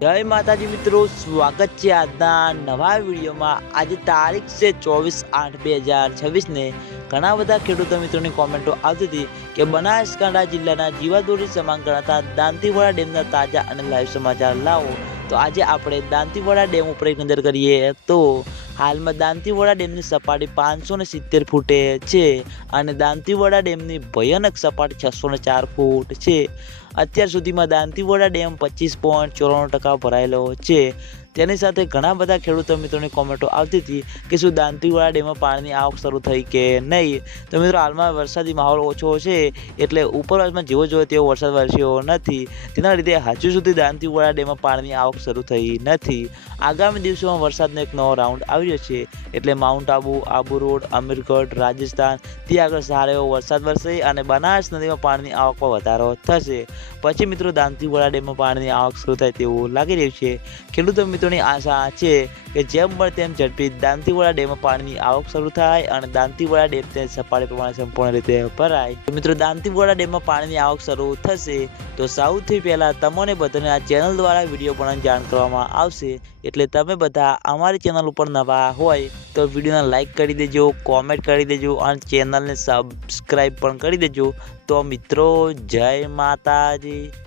જય માતાજી મિત્રો, સ્વાગત છે આજના નવા વિડીયોમાં। આજે તારીખ છે 24/8/2026 ને ઘણા બધા ખેડૂતો મિત્રોની કોમેન્ટો આવતી હતી કે બનાસકાંઠા જિલ્લાના જીવાદોરી સમાન ગણાતા દાંતીવાડા ડેમના તાજા અને લાઈવ સમાચાર લાવો। તો આજે આપણે દાંતીવાડા ડેમ ઉપર એક નજર કરીએ તો હાલમાં દાંતીવાડા ડેમની સપાટી 570 ફૂટે છે અને દાંતીવાડા ડેમની ભયાનક સપાટી 604 ફૂટ છે। અત્યાર સુધીમાં દાંતીવાડા ડેમ 25.94% ભરાયેલો છે। તેની સાથે ઘણા બધા ખેડૂતો મિત્રોની કોમેન્ટો આવતી હતી કે શું દાંતીવાડા ડેમમાં પાણીની આવક શરૂ થઈ કે નહીં। તો મિત્રો, હાલમાં વરસાદી માહોલ ઓછો છે એટલે ઉપરવાસમાં જેવો જોઈએ તેવો વરસાદ વરસ્યો નથી, તેના લીધે હજુ સુધી દાંતીવાડા ડેમમાં પાણીની આવક શરૂ થઈ નથી। આગામી દિવસોમાં વરસાદનો એક નવો રાઉન્ડ આવ્યો છે એટલે માઉન્ટ આબુ રોડ, અમીરગઢ, રાજસ્થાન ત્યાં આગળ સારો એવો વરસાદ વરસે અને બનાસ નદીમાં પાણીની આવકમાં વધારો થશે। પછી મિત્રો દાંતીવાડા ડેમમાં પાણીની આવક શરૂ થાય તેવું લાગી રહ્યું છે। ખેડૂતો મિત્રોની આશા છે કે જેમ બને તેમ ઝડપી દાંતીવાડા ડેમમાં પાણીની આવક શરૂ થાય અને દાંતીવાડા ડેમ તે સપાટી પ્રમાણે સંપૂર્ણ રીતે ભરાય। તો મિત્રો, દાંતીવાડા ડેમમાં પાણીની આવક શરૂ થશે તો સૌથી પહેલા તમને બધાને આ ચેનલ દ્વારા વિડીયો બનાવીને જાણ કરવામાં આવશે, એટલે તમે બધા અમારી ચેનલ ઉપર નવા હોય તો વિડીયોને લાઈક કરી દેજો, કોમેન્ટ કરી દેજો અને ચેનલને સબસ્ક્રાઈબ પણ કરી દેજો। તો મિત્રો, જય માતાજી।